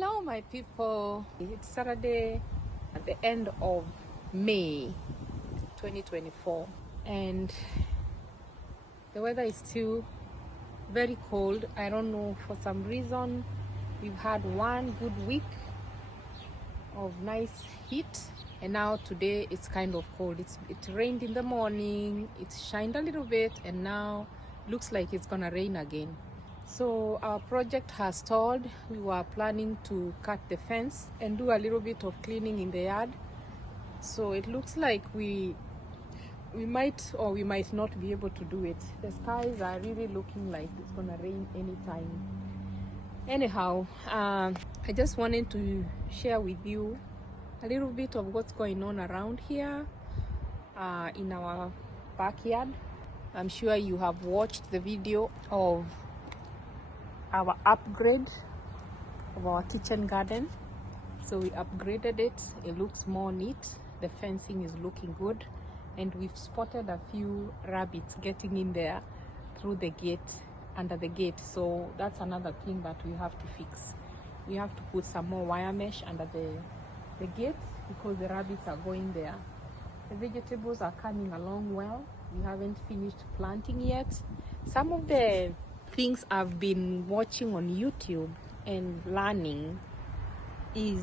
Hello my people, it's Saturday at the end of May 2024 and the weather is still very cold. I don't know, for some reason we've had one good week of nice heat and now today it's kind of cold. It rained in the morning, it shined a little bit, and now looks like it's gonna rain again. So our project has stalled. We were planning to cut the fence and do a little bit of cleaning in the yard. So it looks like we might or we might not be able to do it. The skies are really looking like it's gonna rain anytime. Anyhow, I just wanted to share with you a little bit of what's going on around here in our backyard. I'm sure you have watched the video of our upgrade of our kitchen garden. So we upgraded it. It looks more neat. The fencing is looking good, and we've spotted a few rabbits getting in there through the gate, under the gate. So that's another thing that we have to fix. We have to put some more wire mesh under the gate because the rabbits are going there. The vegetables are coming along well. We haven't finished planting yet. Some of the things I've been watching on YouTube and learning is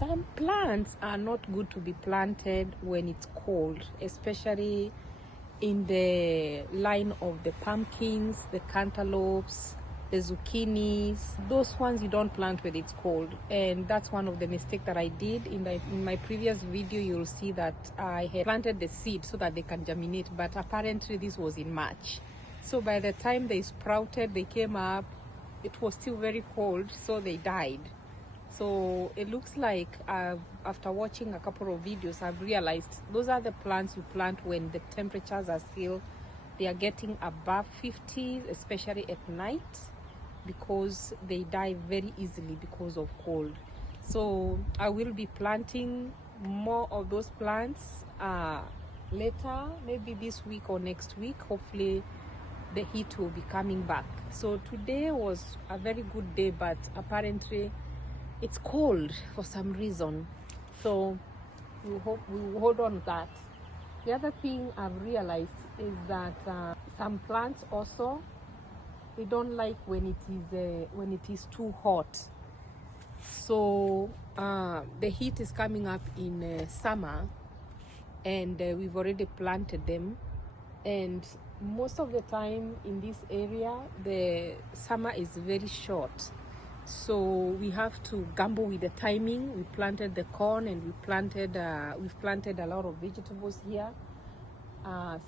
some plants are not good to be planted when it's cold, especially in the line of the pumpkins, the cantaloupes, the zucchinis. Those ones you don't plant when it's cold, and that's one of the mistakes that I did. In my previous video you'll see that I had planted the seed so that they can germinate, but apparently this was in March. So by the time they sprouted, they came up, it was still very cold, so they died. So it looks like after watching a couple of videos, I've realized those are the plants you plant when the temperatures are still, they are getting above 50, especially at night, because they die very easily because of cold. So I will be planting more of those plants later, maybe this week or next week. Hopefully the heat will be coming back. So today was a very good day, but apparently it's cold for some reason. So we will hold on to that. The other thing I've realized is that some plants also, they don't like when it is too hot. So the heat is coming up in summer, and we've already planted them, and most of the time in this area the summer is very short, so we have to gamble with the timing. We planted the corn, and we've planted a lot of vegetables here.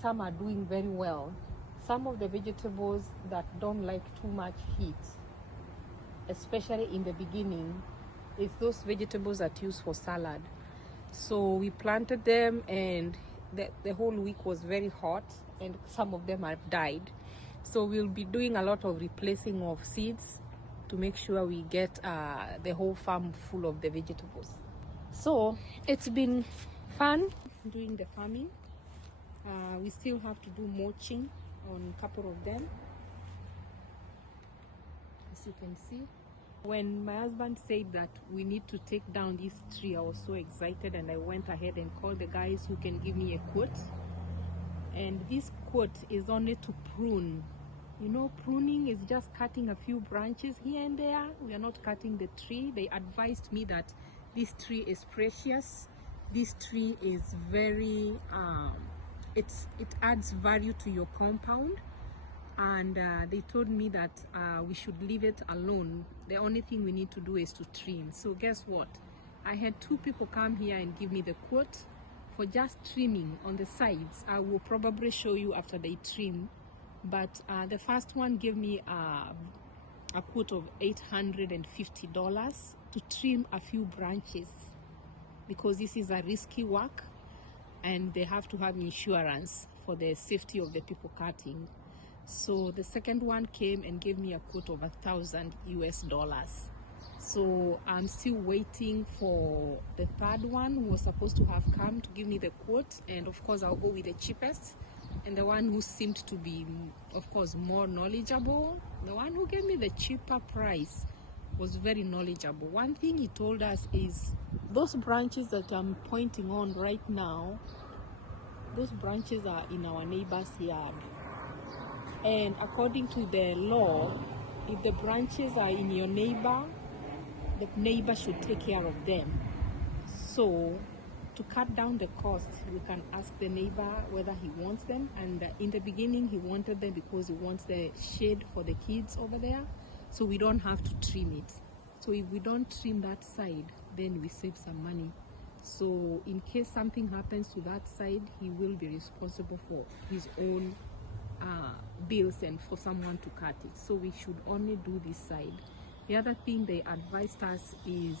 Some are doing very well. Some of the vegetables that don't like too much heat, especially in the beginning, is those vegetables that use for salad. So we planted them, and the whole week was very hot, and some of them have died. So we'll be doing a lot of replacing of seeds to make sure we get the whole farm full of the vegetables. So it's been fun doing the farming. We still have to do mulching on a couple of them, as you can see. When my husband said that we need to take down this tree, I was so excited, and I went ahead and called the guys who can give me a quote. And this quote is only to prune. You know, pruning is just cutting a few branches here and there. We are not cutting the tree. They advised me that this tree is precious. This tree is very, it adds value to your compound. And they told me that we should leave it alone. The only thing we need to do is to trim. So guess what? I had 2 people come here and give me the quote for just trimming on the sides. I will probably show you after they trim. But the first one gave me a quote of $850 to trim a few branches, because this is a risky work and they have to have insurance for the safety of the people cutting. So the second one came and gave me a quote of $1,000 US. So I'm still waiting for the third one, who was supposed to have come to give me the quote, and of course I'll go with the cheapest, and the one who seemed to be, of course, more knowledgeable. The one who gave me the cheaper price was very knowledgeable. One thing he told us is those branches that I'm pointing on right now, those branches are in our neighbor's yard, and according to the law, if the branches are in your neighbor, the neighbor should take care of them. So to cut down the cost, we can ask the neighbor whether he wants them. And in the beginning he wanted them because he wants the shade for the kids over there, so we don't have to trim it. So if we don't trim that side, then we save some money. So in case something happens to that side, he will be responsible for his own bills and for someone to cut it. So we should only do this side. The other thing they advised us is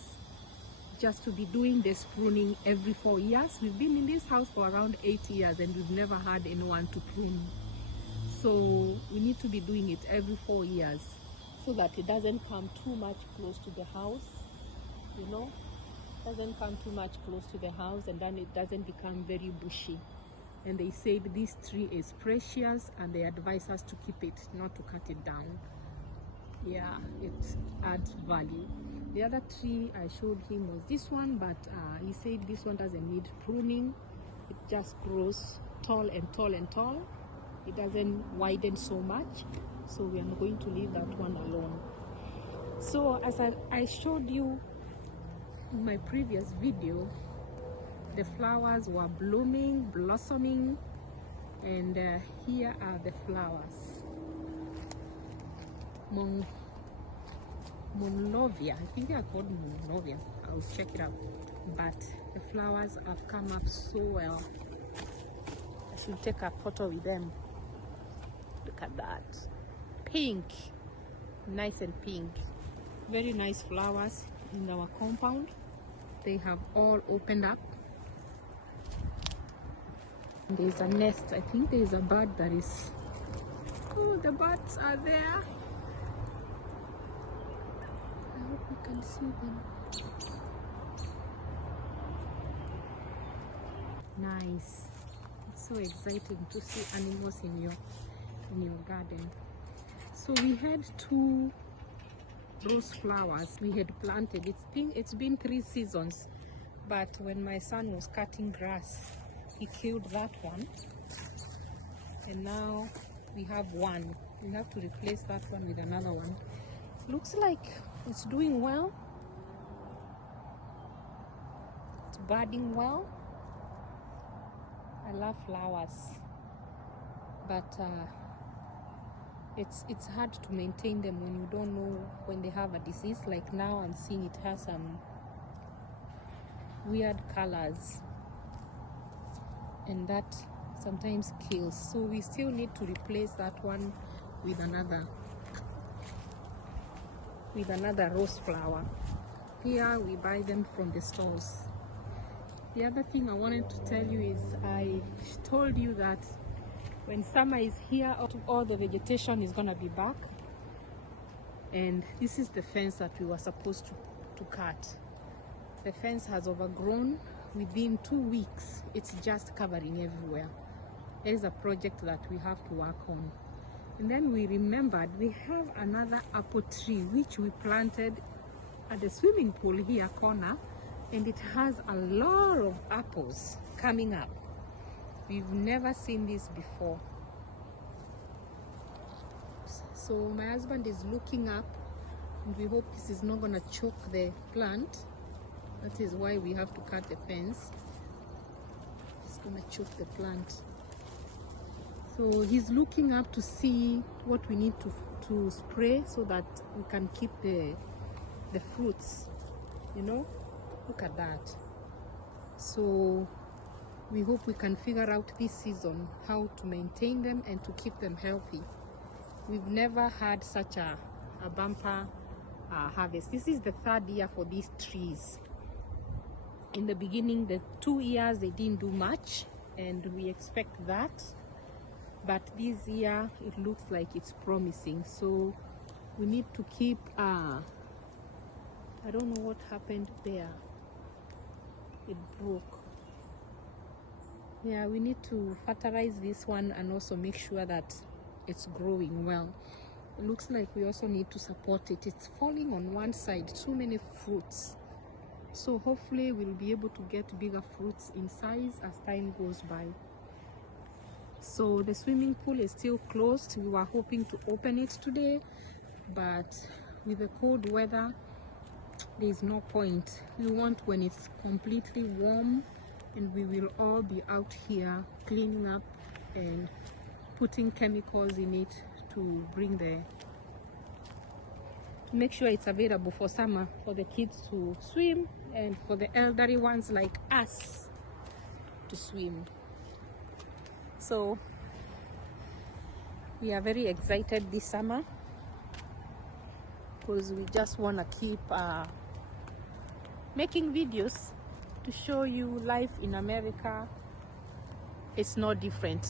just to be doing this pruning every 4 years. We've been in this house for around 8 years and we've never had anyone to prune. So we need to be doing it every 4 years so that it doesn't come too much close to the house, you know, doesn't come too much close to the house, and then it doesn't become very bushy. And they said this tree is precious and they advise us to keep it, not to cut it down. Yeah, it adds value. The other tree I showed him was this one, but he said this one doesn't need pruning. It just grows tall and tall and tall. It doesn't widen so much, so we are going to leave that one alone. So as I showed you in my previous video, the flowers were blooming, blossoming, and here are the flowers. Monlovia, I think they are called Monlovia. I'll check it out. But the flowers have come up so well. I should take a photo with them. Look at that. Pink, nice and pink. Very nice flowers in our compound. They have all opened up. There's a nest. I think there's a bird that is... Oh, the birds are there. I hope you can see them. Nice. It's so exciting to see animals in your garden. So we had 2 rose flowers we had planted. It's been 3 seasons, but when my son was cutting grass, he killed that one, and now we have one. We have to replace that one with another one. Looks like it's doing well. It's budding well. I love flowers, but it's hard to maintain them when you don't know when they have a disease. Like now I'm seeing it has some weird colors, and that sometimes kills. So we still need to replace that one with another rose flower. Here we buy them from the stores. The other thing I wanted to tell you is I told you that when summer is here, all the vegetation is gonna be back, and this is the fence that we were supposed to cut. The fence has overgrown. Within 2 weeks, it's just covering everywhere. There's a project that we have to work on. And then we remembered we have another apple tree which we planted at the swimming pool here corner, and it has a lot of apples coming up. We've never seen this before. So my husband is looking up, and we hope this is not gonna choke the plant. That is why we have to cut the fence. It's gonna choke the plant. So he's looking up to see what we need to spray so that we can keep the fruits, you know. Look at that. So we hope we can figure out this season how to maintain them and to keep them healthy. We've never had such a bumper harvest. This is the 3rd year for these trees. In the beginning, the 2 years they didn't do much, and we expect that, but this year it looks like it's promising. So we need to keep I don't know what happened there. It broke. Yeah, we need to fertilize this one and also make sure that it's growing well. it looks like we also need to support it. It's falling on one side, too many fruits. So hopefully we'll be able to get bigger fruits in size as time goes by. So the swimming pool is still closed. We were hoping to open it today, but with the cold weather, there is no point. We want when it's completely warm, and we will all be out here cleaning up and putting chemicals in it to bring to make sure it's available for summer for the kids to swim and for the elderly ones like us to swim. So we are very excited this summer because we just want to keep making videos to show you life in America. It's no different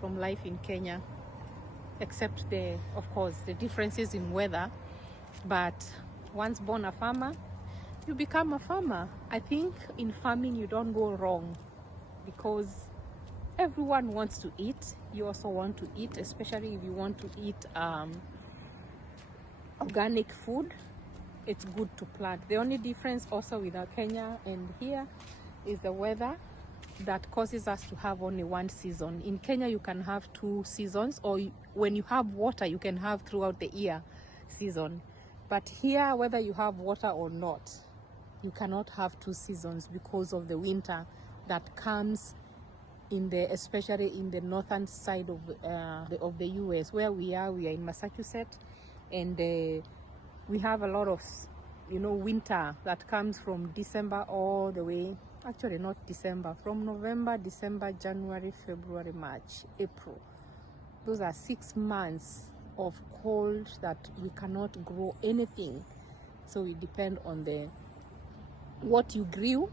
from life in Kenya, except of course the differences in weather. But once born a farmer, you become a farmer. I think in farming you don't go wrong because everyone wants to eat. You also want to eat, especially if you want to eat organic food. It's good to plant. The only difference also with Kenya and here is the weather that causes us to have only one season. In Kenya you can have 2 seasons, or when you have water you can have throughout the year season. But here, whether you have water or not, you cannot have 2 seasons because of the winter that comes especially in the northern side of the US. Where we are in Massachusetts, and we have a lot of winter that comes from December all the way, actually not December, from November, December, January, February, March, April. Those are 6 months of cold that we cannot grow anything. So we depend on what you grew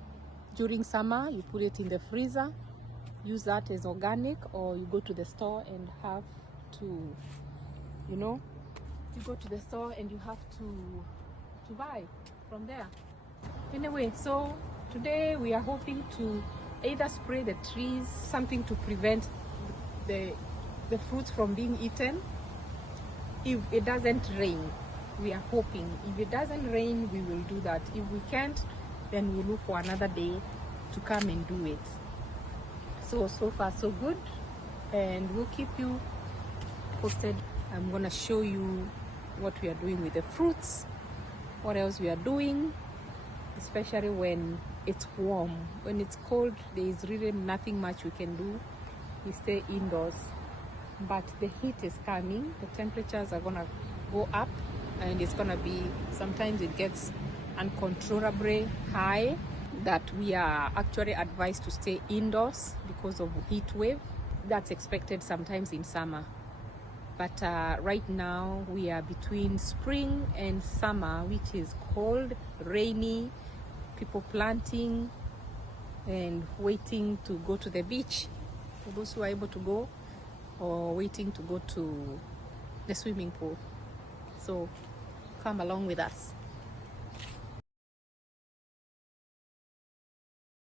during summer. You put it in the freezer, use that as organic, or you go to the store and have to, you go to the store and you have to buy from there. Anyway, so today we are hoping to either spray the trees, something to prevent the fruits from being eaten, if it doesn't rain. We are hoping if it doesn't rain we will do that. If we can't, then we'll look for another day to come and do it. So far so good, and we'll keep you posted. I'm gonna show you what we are doing with the fruits, what else we are doing, especially when it's warm. When it's cold, there is really nothing much we can do. We stay indoors, but the heat is coming. The temperatures are gonna go up, and it's gonna be, sometimes it gets uncontrollably high, that we are actually advised to stay indoors because of heat wave that's expected sometimes in summer. But right now we are between spring and summer, which is cold, rainy, people planting and waiting to go to the beach for those who are able to go, or waiting to go to the swimming pool. So come along with us.